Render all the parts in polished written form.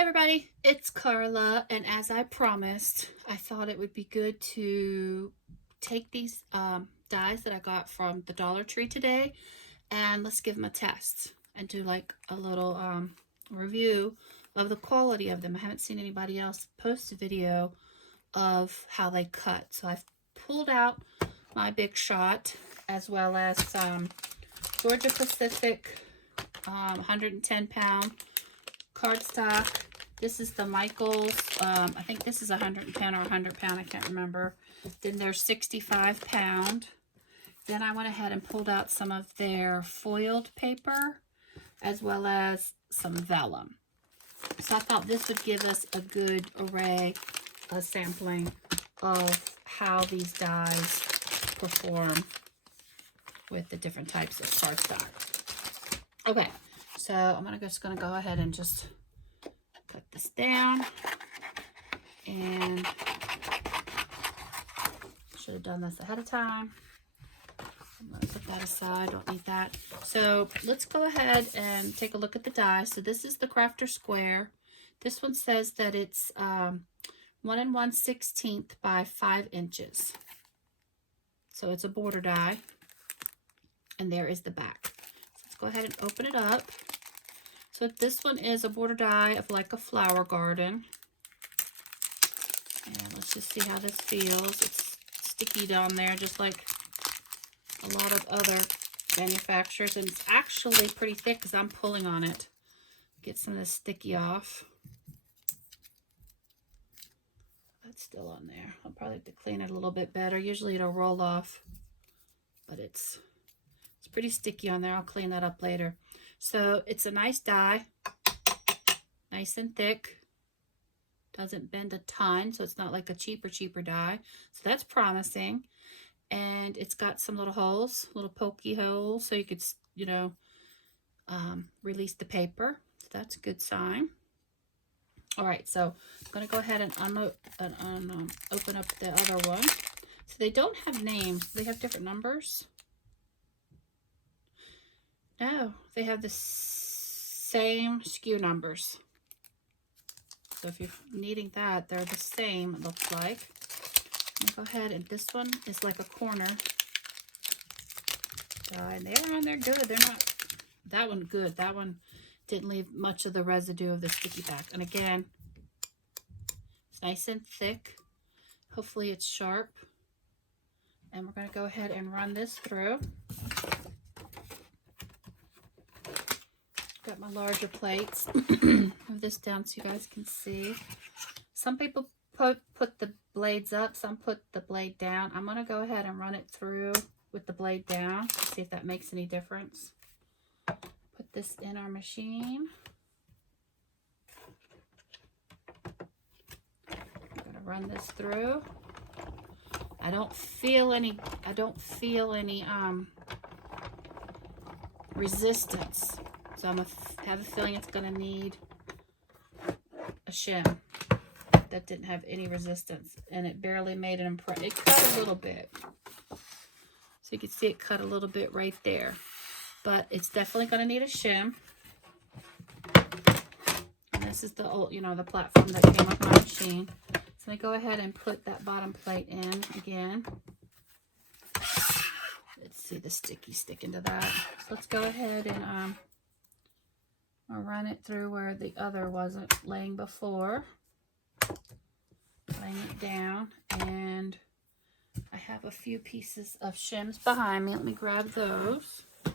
Hey everybody, it's Carla, and as I promised, I thought it would be good to take these dies that I got from the Dollar Tree today, and let's give them a test and do like a little review of the quality of them. I haven't seen anybody else post a video of how they cut, so I've pulled out my Big Shot as well as some Georgia Pacific 110-pound cardstock. This is the Michaels. I think this is 110 or 100 pound. I can't remember. Then there's 65 pound. Then I went ahead and pulled out some of their foiled paper as well as some vellum. So I thought this would give us a good array, a sampling of how these dies perform with the different types of cardstock. Okay, so I'm just gonna go ahead and just cut this down, and should have done this ahead of time. I'm going to put that aside, don't need that. So let's go ahead and take a look at the die. So this is the Crafter Square. This one says that it's 1 1/16 by 5 inches. So it's a border die, and there is the back. So let's go ahead and open it up. So this one is a border die of like a flower garden. And let's just see how this feels. It's sticky down there just like a lot of other manufacturers. And it's actually pretty thick because I'm pulling on it. Get some of this sticky off. That's still on there. I'll probably have to clean it a little bit better. Usually it'll roll off, but it's pretty sticky on there. I'll clean that up later. So it's a nice die, nice and thick, doesn't bend a ton, so it's not like a cheaper die. So that's promising. And it's got some little holes, little pokey holes, so you could, you know, release the paper. So that's a good sign. All right, so I'm going to go ahead and open up the other one. So they don't have names. They have different numbers. No, they have the same SKU numbers. So if you're needing that, they're the same, it looks like. Go ahead, and this one is like a corner die, and they're good. They're not, that one good. That one didn't leave much of the residue of the sticky back. And again, it's nice and thick. Hopefully it's sharp. And we're going to go ahead and run this through. Got my larger plates. Move this down so you guys can see. Some people put the blades up, some put the blade down. I'm going to go ahead and run it through with the blade down, see if that makes any difference. Put this in our machine. I'm going to run this through. I don't feel any resistance. So I'm have a feeling it's going to need a shim. That didn't have any resistance, and it barely made an impression. It cut a little bit. So you can see it cut a little bit right there. But it's definitely going to need a shim. And this is the old, you know, the platform that came with my machine. So I go ahead and put that bottom plate in again. Let's see the sticky sticking to that. So let's go ahead and I'll run it through where the other wasn't laying before. Laying it down, and I have a few pieces of shims behind me. Let me grab those. I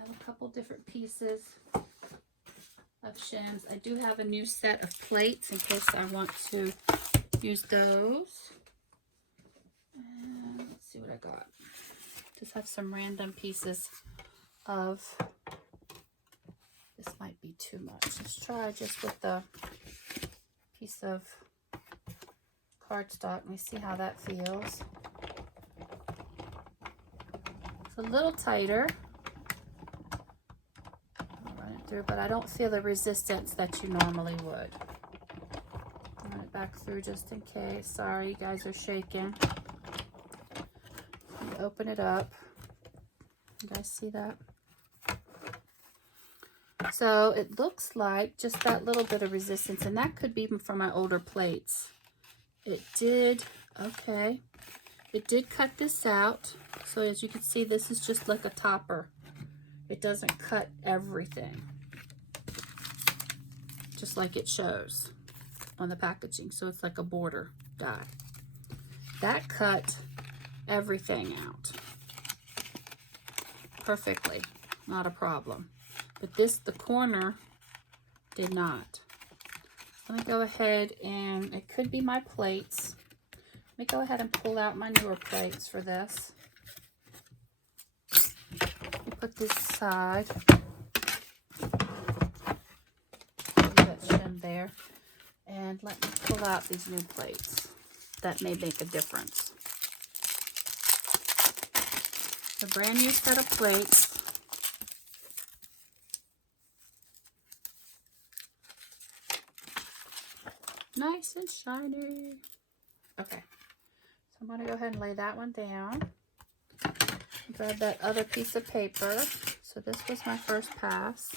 have a couple different pieces of shims. I do have a new set of plates in case I want to use those. And let's see what I got. Just have some random pieces of, this might be too much. Let's try just with the piece of cardstock. Let me see how that feels. It's a little tighter. I'll run it through, but I don't feel the resistance that you normally would. Run it back through just in case. Sorry, you guys are shaking. Let me open it up. You guys see that? So it looks like just that little bit of resistance, and that could be from my older plates. It did, okay, it did cut this out. So as you can see, this is just like a topper. It doesn't cut everything, just like it shows on the packaging. So it's like a border die. That cut everything out perfectly, not a problem. But this, the corner, did not. Let me go ahead and, it could be my plates. Let me go ahead and pull out my newer plates for this. Let me put this aside. Leave that shim there. And let me pull out these new plates. That may make a difference. A brand new set of plates. Nice and shiny. Okay, so I'm going to go ahead and lay that one down. Grab that other piece of paper. So this was my first pass.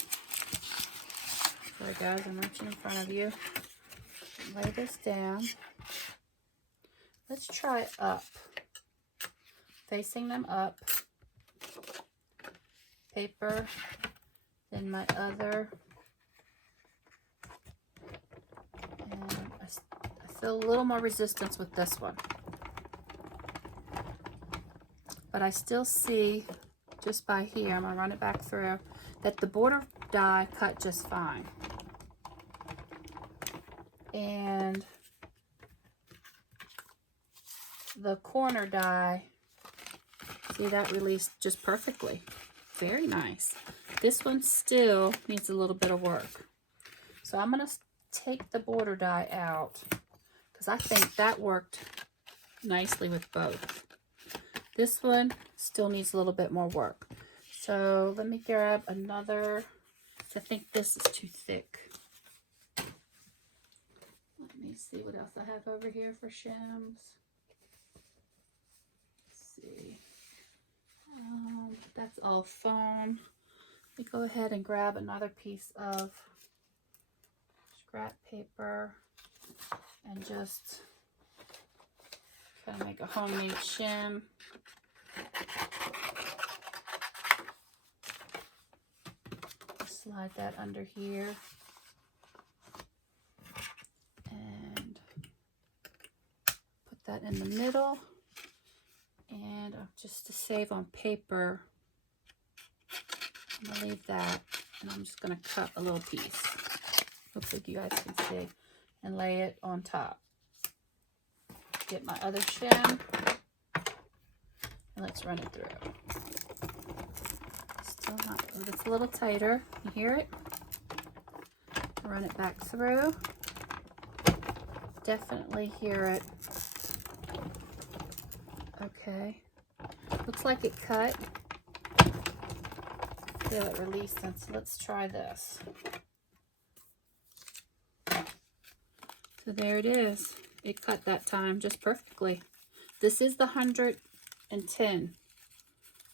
Sorry guys, I'm reaching in front of you. Lay this down. Let's try up. Facing them up. Paper. Then my other. And I feel a little more resistance with this one. But I still see, just by here, I'm going to run it back through, that the border die cut just fine. And the corner die, see that released just perfectly. Very nice. This one still needs a little bit of work. So I'm going to take the border die out because I think that worked nicely with both. This one still needs a little bit more work. So let me grab another. I think this is too thick. Let me see what else I have over here for shims. Let's see. That's all foam. Let me go ahead and grab another piece of scrap paper and just kind of make a homemade shim. Slide that under here and put that in the middle. And just to save on paper, I'm gonna leave that, and I'm just gonna cut a little piece. Hopefully you guys can see, and lay it on top. Get my other shim, and let's run it through. Still not, it's a little tighter. You hear it? Run it back through. Definitely hear it. Okay. Looks like it cut. Feel it release. So let's try this. So there it is. It cut that time just perfectly. This is the 110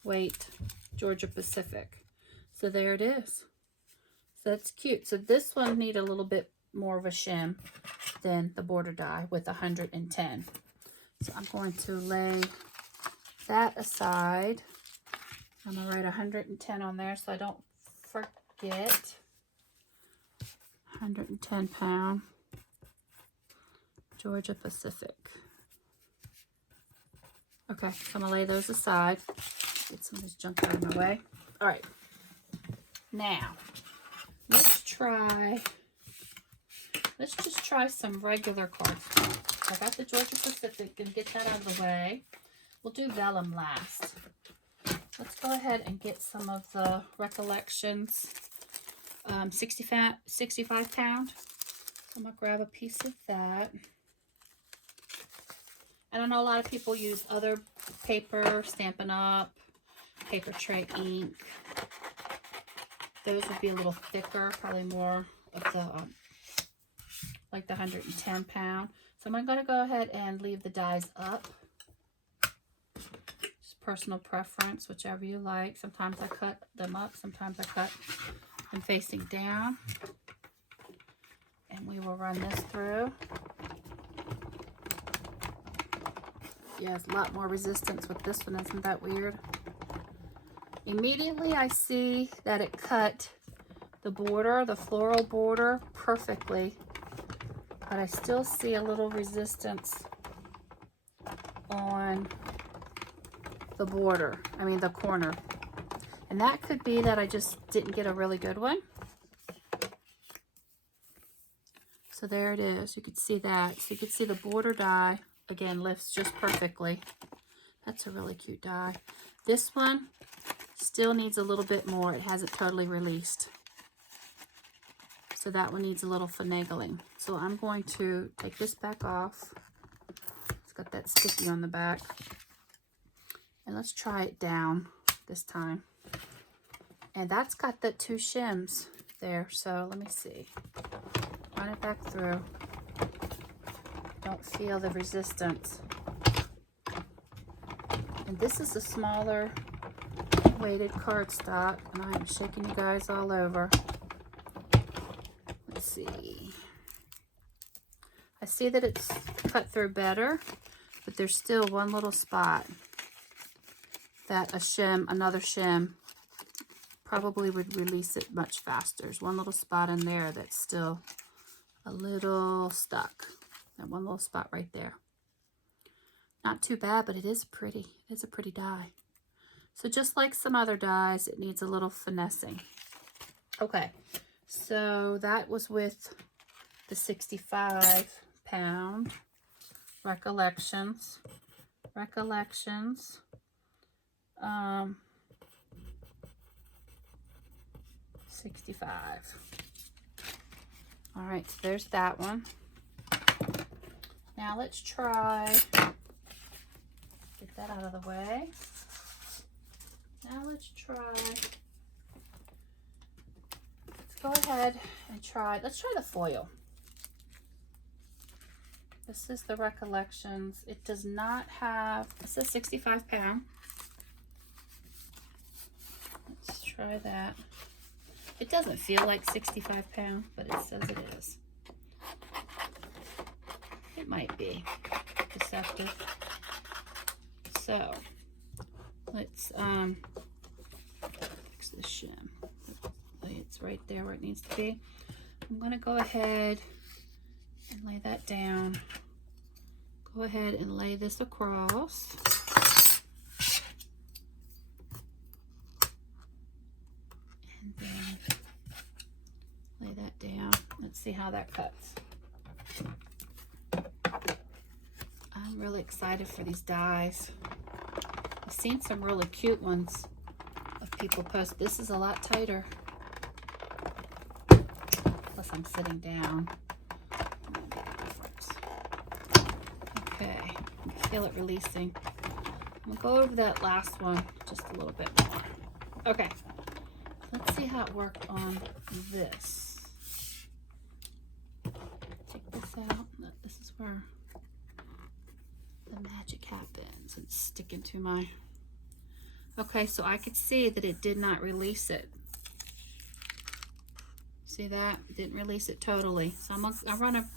weight Georgia Pacific. So there it is. So that's cute. So this one need a little bit more of a shim than the border die with 110. So I'm going to lay that aside. I'm going to write 110 on there so I don't forget. 110 pound Georgia Pacific. Okay, so I'm going to lay those aside. Get some of this junk out of my way. All right. Now, let's just try some regular cardstock. I got the Georgia Pacific, and get that out of the way. We'll do Vellum last. Let's go ahead and get some of the Recollections 65 pound. So I'm going to grab a piece of that. And I know a lot of people use other paper, Stampin' Up, paper tray ink. Those would be a little thicker, probably more of the, like the 110 pound. So I'm going to go ahead and leave the dies up. Just personal preference, whichever you like. Sometimes I cut them up, sometimes I cut and facing down. And we will run this through. Yeah, it's a lot more resistance with this one. Isn't that weird? Immediately I see that it cut the border, the floral border, perfectly. But I still see a little resistance on the border, I mean the corner. And that could be that I just didn't get a really good one. So there it is. You could see that. So you could see the border die, again, lifts just perfectly. That's a really cute die. This one still needs a little bit more. It hasn't totally released. So that one needs a little finagling. So I'm going to take this back off. It's got that sticky on the back. And let's try it down this time. And that's got the 2 shims there. So let me see. Run it back through. Don't feel the resistance. And this is a smaller weighted cardstock, and I am shaking you guys all over. Let's see. I see that it's cut through better, but there's still one little spot that another shim probably would release it much faster. There's one little spot in there that's still a little stuck. That one little spot right there. Not too bad, but it is pretty. It's a pretty die. So just like some other dies, it needs a little finessing. Okay, so that was with the 65-pound Recollections. 65. All right, so there's that one. Now let's try, get that out of the way. Now let's go ahead and let's try the foil. This is the Recollections. It does not have, it says 65-pound. Let's try that. It doesn't feel like 65-pound, but it says it is. It might be deceptive. So let's fix this shim. It's right there where it needs to be. I'm going to go ahead and lay that down. Go ahead and lay this across. And then lay that down. Let's see how that cuts. I'm really excited for these dies. I've seen some really cute ones of people post. This is a lot tighter. Plus I'm sitting down. Okay, I can feel it releasing. I'm gonna go over that last one just a little bit more. Okay, let's see how it worked on this. Take this out. This is where the magic happens. It's sticking to my... Okay, so I could see that it did not release it. See that? It didn't release it totally. So I'm gonna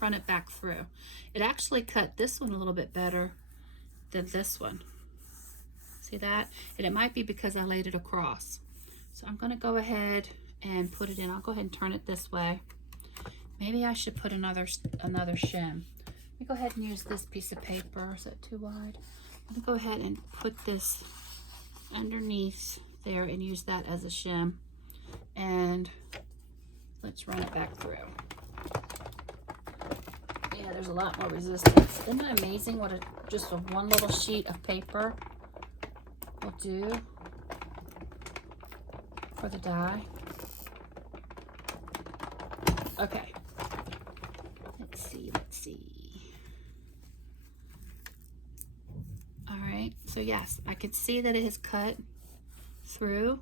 run it back through. It actually cut this one a little bit better than this one. See that? And it might be because I laid it across. So I'm gonna go ahead and put it in. I'll go ahead and turn it this way. Maybe I should put another shim. Let me go ahead and use this piece of paper. Is that too wide? I'm gonna go ahead and put this underneath there and use that as a shim. And let's run it back through. Yeah, there's a lot more resistance. Isn't it amazing what just one little sheet of paper will do for the die? Okay. Let's see. All right, so yes, I could see that it has cut through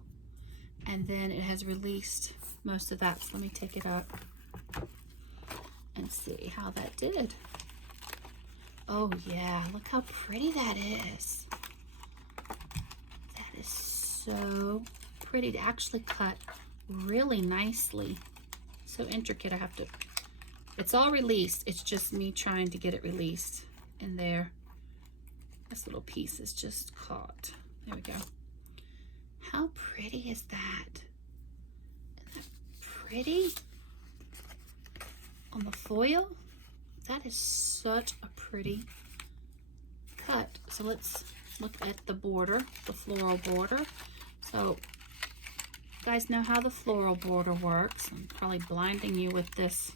and then it has released most of that. So let me take it up and see how that did. Oh yeah, look how pretty that is. That is so pretty. It actually cut really nicely. So intricate. I have to, it's all released. It's just me trying to get it released in there. This little piece is just caught. There we go. How pretty is that? Isn't that pretty? On the foil? That is such a pretty cut. So let's look at the border, the floral border. So you guys know how the floral border works. I'm probably blinding you with this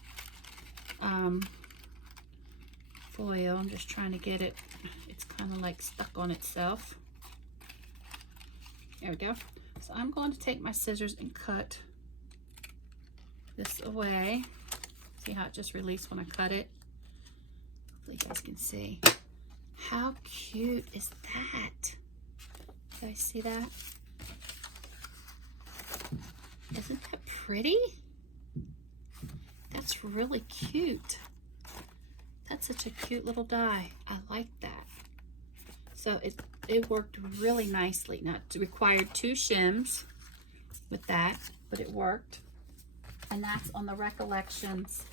foil. I'm just trying to get it. It's kind of like stuck on itself. There we go. So I'm going to take my scissors and cut this away. See how it just released when I cut it? Hopefully you guys can see. How cute is that? You guys see that? Isn't that pretty? That's really cute. That's such a cute little die. I like that. So it worked really nicely. Now it required 2 shims with that, but it worked. And that's on the Recollections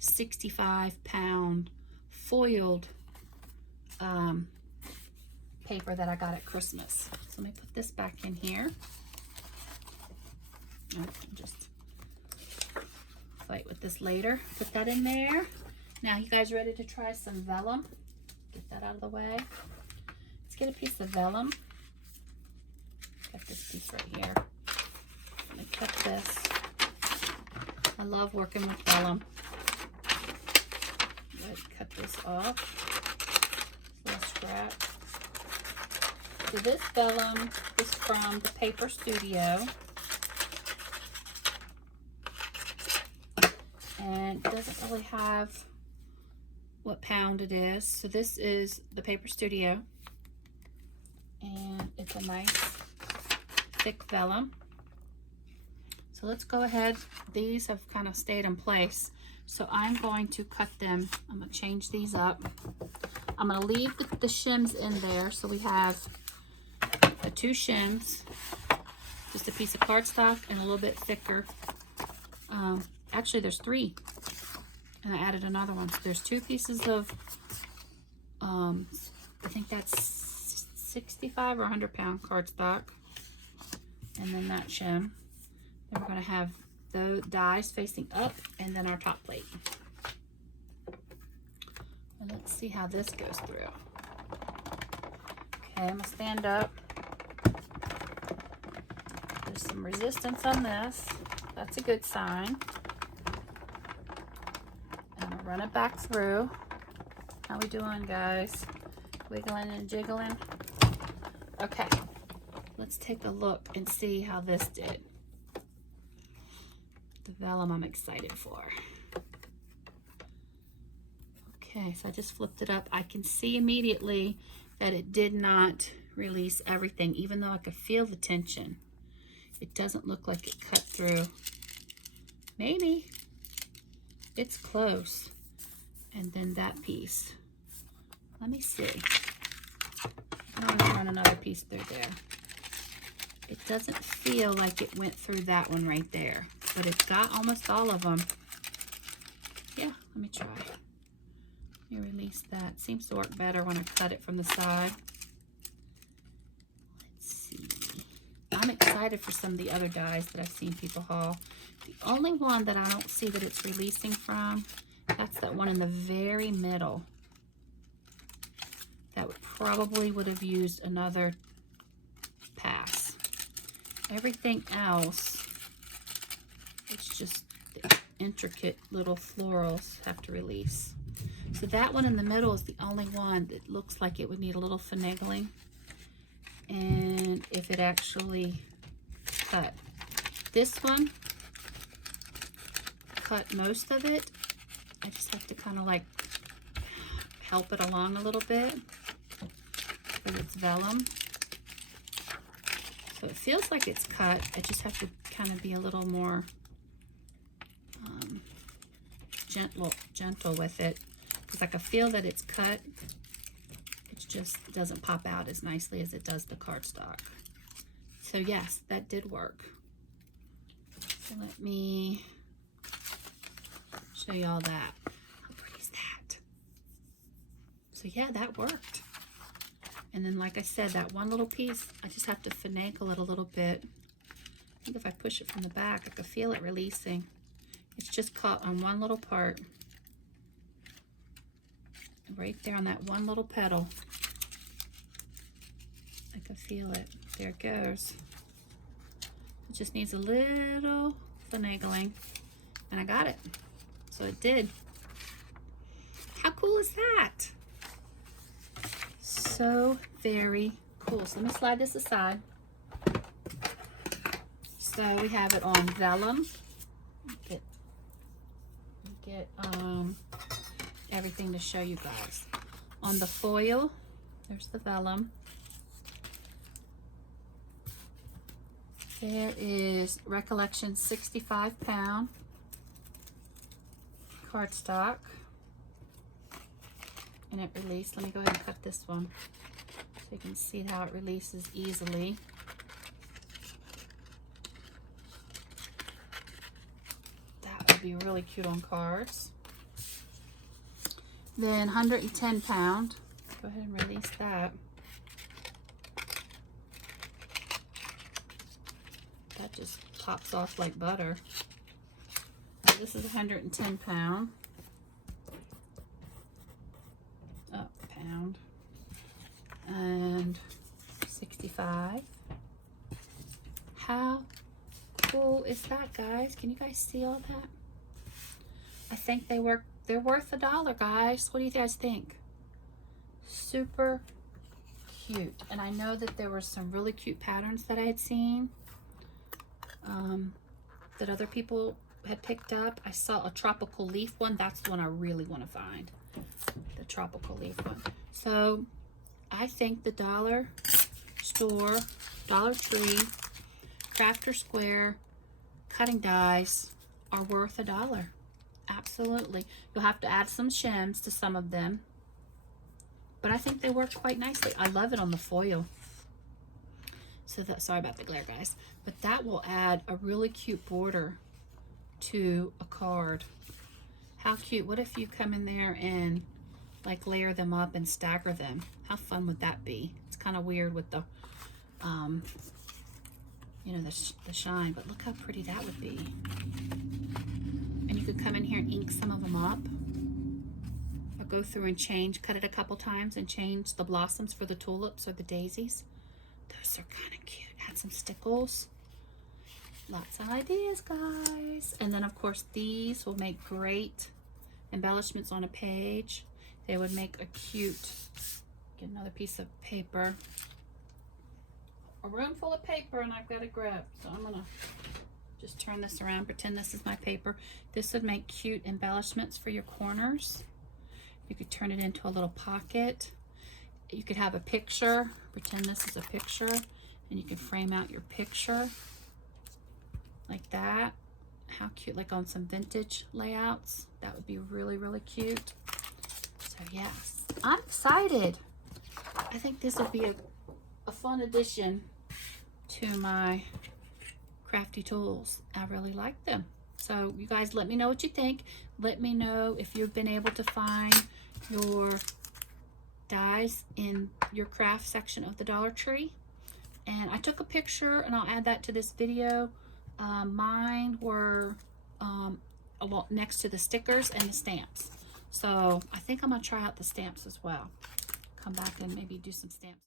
65-pound foiled paper that I got at Christmas. So let me put this back in here. I can just fight with this later. Put that in there. Now you guys ready to try some vellum? Get that out of the way. Let's get a piece of vellum. Got this piece right here. Let me cut this. I love working with vellum. Let's cut this off. Little scrap. So this vellum is from the Paper Studio. And it doesn't really have what pound it is. So this is the Paper Studio. And it's a nice thick vellum. So let's go ahead. These have kind of stayed in place. So I'm going to cut them. I'm going to change these up. I'm going to leave the shims in there. So we have the 2 shims, just a piece of cardstock and a little bit thicker. Actually, there's 3. And I added another one. So there's 2 pieces of, I think that's 65 or 100 pound cardstock. And then that shim. Then we're going to have the dies facing up and then our top plate. And let's see how this goes through. Okay, I'm going to stand up. There's some resistance on this. That's a good sign. And I'll run it back through. How we doing, guys? Wiggling and jiggling. Okay, let's take a look and see how this did. The vellum I'm excited for. Okay, so I just flipped it up. I can see immediately that it did not release everything, even though I could feel the tension. It doesn't look like it cut through. Maybe. It's close. And then that piece. Let me see. I'm going to run another piece through there. It doesn't feel like it went through that one right there, but it got almost all of them. Yeah, let me try. Let me release that. Seems to work better when I cut it from the side. Let's see. I'm excited for some of the other dies that I've seen people haul. The only one that I don't see that it's releasing from, that's that one in the very middle. That probably would have used another pass. Everything else, it's just the intricate little florals have to release. So that one in the middle is the only one that looks like it would need a little finagling. And if it actually cut. This one cut most of it. I just have to kind of like help it along a little bit because it's vellum. So it feels like it's cut. I just have to kind of be a little more gentle with it because I can feel that it's cut. It just doesn't pop out as nicely as it does the cardstock. So yes, that did work. So let me show you all that. How pretty is that? So yeah, that worked. And then like I said, that one little piece, I just have to finagle it a little bit. I think if I push it from the back, I can feel it releasing. It's just caught on one little part. Right there on that one little petal. I can feel it. There it goes. It just needs a little finagling. And I got it. So it did. How cool is that? So very cool. So let me slide this aside. So we have it on vellum. Get everything to show you guys. On the foil, there's the vellum. There is Recollection 65-pound cardstock. And it released. Let me go ahead and cut this one so you can see how it releases easily. That would be really cute on cards. Then 110-pound. Go ahead and release that. That just pops off like butter. So this is 110-pound. Pound. And 65. How cool is that, guys? Can you guys see all that? I think they're worth $1, guys. What do you guys think? Super cute. And I know that there were some really cute patterns that I had seen that other people had picked up. I saw a tropical leaf one. That's the one I really want to find. The tropical leaf one. So I think the dollar store, Dollar Tree, Crafter Square cutting dies are worth $1. Absolutely. You'll have to add some shims to some of them, but I think they work quite nicely. I love it on the foil. So that, sorry about the glare, guys, but that will add a really cute border to a card. How cute. What if you come in there and like layer them up and stagger them? How fun would that be? It's kind of weird with the you know, the shine, but look how pretty that would be. And you could come in here and ink some of them up, or go through and change, cut it a couple times and change the blossoms for the tulips or the daisies. Those are kind of cute. Add some stickles. Lots of ideas, guys. And then of course these will make great embellishments on a page. They would make a cute, get another piece of paper. A room full of paper and I've got to grab. So I'm gonna just turn this around, pretend this is my paper. This would make cute embellishments for your corners. You could turn it into a little pocket. You could have a picture, pretend this is a picture, and you can frame out your picture like that. How cute, like on some vintage layouts. That would be really, really cute. So yes, I'm excited. I think this would be a fun addition to my crafty tools. I really like them. So you guys let me know what you think. Let me know if you've been able to find your dies in your craft section of the Dollar Tree. And I took a picture and I'll add that to this video. Mine were next to the stickers and the stamps. So I think I'm gonna try out the stamps as well. Come back and maybe do some stamps.